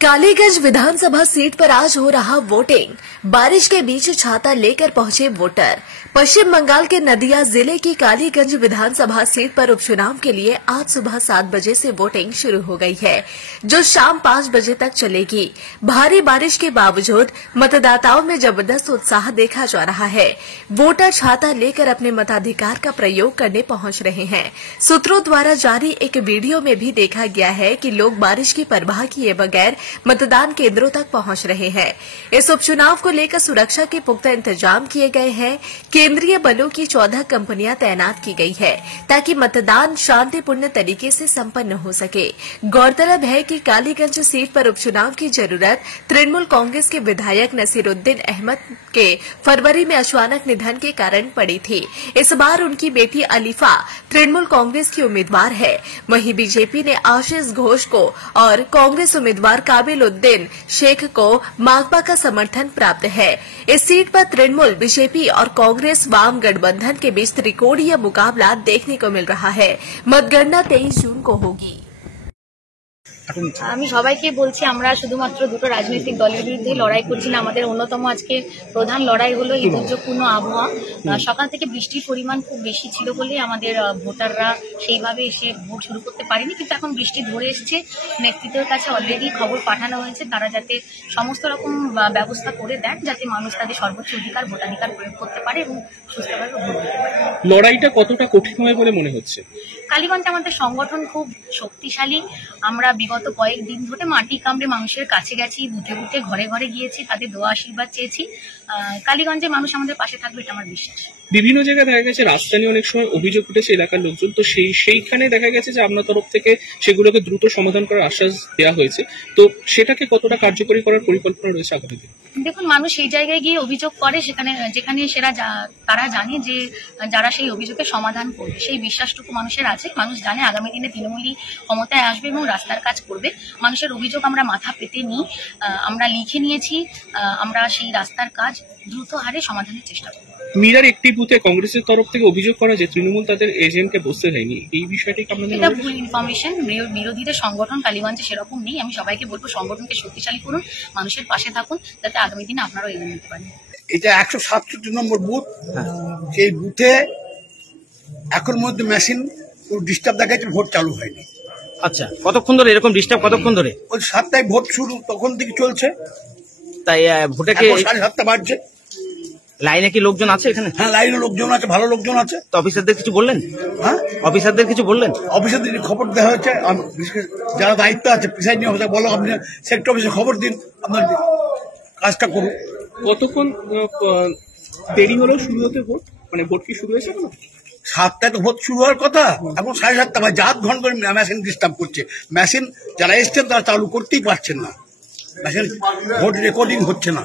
कालीगंज विधानसभा seat पर आज हो रहा वोटिंग। बारिश के बीच छाता लेकर पहुंचे वोटर। पश्चिम बंगाल के नदिया जिले की कालीगंज विधानसभा सीट पर उपचुनाव के लिए आज सुबह 7 बजे से वोटिंग शुरू हो गई है, जो शाम 5 बजे तक चलेगी। भारी बारिश के बावजूद मतदाताओं में जबरदस्त उत्साह देखा जा रहा है। वोटर छाता लेकर अपने मताधिकार का प्रयोग करने पहुंच रहे हैं। सूत्रों द्वारा जारी एक वीडियो में भी देखा गया है कि लोग बारिश की परवाह किए बगैर मतदान केंद्रों तक पहुंच रहे हैं। इस उपचुनाव को लेकर सुरक्षा के पुख्ता इंतजाम किए गए हैं। केंद्रीय बलों की 14 कंपनियां तैनात की गई है ताकि मतदान शांतिपूर्ण तरीके से संपन्न हो सके। गौरतलब है कि कालीगंज सीट पर उपचुनाव की जरूरत तृणमूल कांग्रेस के विधायक नसीरुद्दीन अहमद के फरवरी में अचानक निधन के कारण पड़ी थी। इस बार उनकी बेटी अलीफा तृणमूल कांग्रेस की उम्मीदवार है। वहीं बीजेपी ने आशीष घोष को और कांग्रेस उम्मीदवार काबिलुद्दीन शेख को माकपा का समर्थन प्राप्त है। इस सीट पर तृणमूल, बीजेपी और कांग्रेस वाम गठबंधन के बीच त्रिकोणीय मुकाबला देखने को मिल रहा है। मतगणना 23 जून को होगी। আমি সবাইকে বলছি, আমরা শুধুমাত্র দুটো রাজনৈতিক দলের বিরুদ্ধে লড়াই করছি না। আমাদের অন্যতম আজকে প্রধান লড়াই হলো এই দুর্যোগপূর্ণ আবহাওয়া। সকাল থেকে বৃষ্টির পরিমাণ খুব বেশি ছিল বলে আমাদের ভোটাররা সেইভাবে এসে ভোট শুরু করতে পারেনি, কিন্তু এখন বৃষ্টি ধরে এসেছে। নেতৃত্বের কাছে অলরেডি খবর পাঠানো হয়েছে, তারা যাতে সমস্ত রকম ব্যবস্থা করে দেন যাতে মানুষ তাদের সর্বোচ্চ অধিকার ভোটাধিকার প্রয়োগ করতে পারে এবং সুস্থভাবে ভোট দিতে পারে। লড়াইটা কতটা কঠিন হবে বলে মনে হচ্ছে? কালীগঞ্জে আমাদের সংগঠন খুব শক্তিশালী। আমরা বিগত কয়েকদিন ধরে মাটি কামড়ে মানুষের কাছে গেছি, বুথে বুথে ঘরে ঘরে গিয়েছি, তাদের দোয়া আশীর্বাদ চেয়েছি। কালীগঞ্জে মানুষ আমাদের পাশে থাকবে, এটা আমার বিশ্বাস। বিভিন্ন জায়গায় দেখা গেছে রাস্তা নিয়ে অনেক সময় অভিযোগ উঠেছে এলাকার লোকজন, তো সেইখানে দেখা গেছে যে আপনার তরফ থেকে সেগুলোকে দ্রুত সমাধান করার আশ্বাস দেওয়া হয়েছে, তো সেটাকে কতটা কার্যকরী করার পরিকল্পনা রয়েছে আগামী দিনে? দেখুন, মানুষ সেই জায়গায় গিয়ে অভিযোগ করে যেখানে তারা জানে যে যারা সেই অভিযোগের সমাধান করবে, সেই বিশ্বাসটুকু মানুষের আছে। মানুষ জানে আগামী দিনে তৃণমূলই ক্ষমতায় আসবে এবং রাস্তার কাজ করবে। মানুষের অভিযোগ আমরা মাথা পেতে নিই, আমরা লিখে নিয়েছি, আমরা সেই রাস্তার কাজ দ্রুত হারে সমাধানের চেষ্টা করব। মিরার একটি বুথে কংগ্রেসের তরফ থেকে অভিযোগ করা যে তৃণমূল তাদের এজেন্টকে বসতে দেয়নি, এই বিষয়টি আপনাদের? এটা ভুল ইনফরমেশন। বিরোধীদের সংগঠন কালীগঞ্জে সেরকম নেই। আমি সবাইকে বলবো সংগঠনকে শক্তিশালী করুন, মানুষের পাশে থাকুন, যাতে আগামী দিনে আপনারাও এগিয়ে নিতে পারেন। এটা 167 নম্বর বুথ। সেই বুথে এখন মধ্যে মেশিন ডিস্টার্ব দেখাচ্ছে, ভোট চালু হয়নি। আচ্ছা, কতক্ষণ ধরে এরকম ডিস্টার্ব? কতক্ষণ ধরে? ওই 7টায় ভোট শুরু, তখন থেকে চলছে। তাই ভোটে কি 7:30 বাজছে? লাইনে কি লোকজন আছে এখানে? হ্যাঁ, লাইনে লোকজন আছে, ভালো লোকজন আছে। তো অফিসারদের কিছু বললেন? হ্যাঁ, অফিসারদের কিছু বললেন? অফিসারদের খবর দেওয়া হয়েছে। যারা দায়িত্ব আছে প্রিসাইডিং অফিসার, বলো আপনি সেক্টর অফিসে খবর দিন, আপনার কাজটা করুন। কতক্ষণ দেরি হলো শুরু হতে ভোট? মানে ভোট কি শুরু হয়েছে? 7টায় তো ভোট শুরু হওয়ার কথা, এখন 7:30 বাজে। 8 ঘন্টা করে মেশিন ডিস্টার্ব করছে। মেশিন যারা এসছেন তারা চালু করতেই পারছেন না, মেশিন ভোট রেকর্ডিং হচ্ছে না।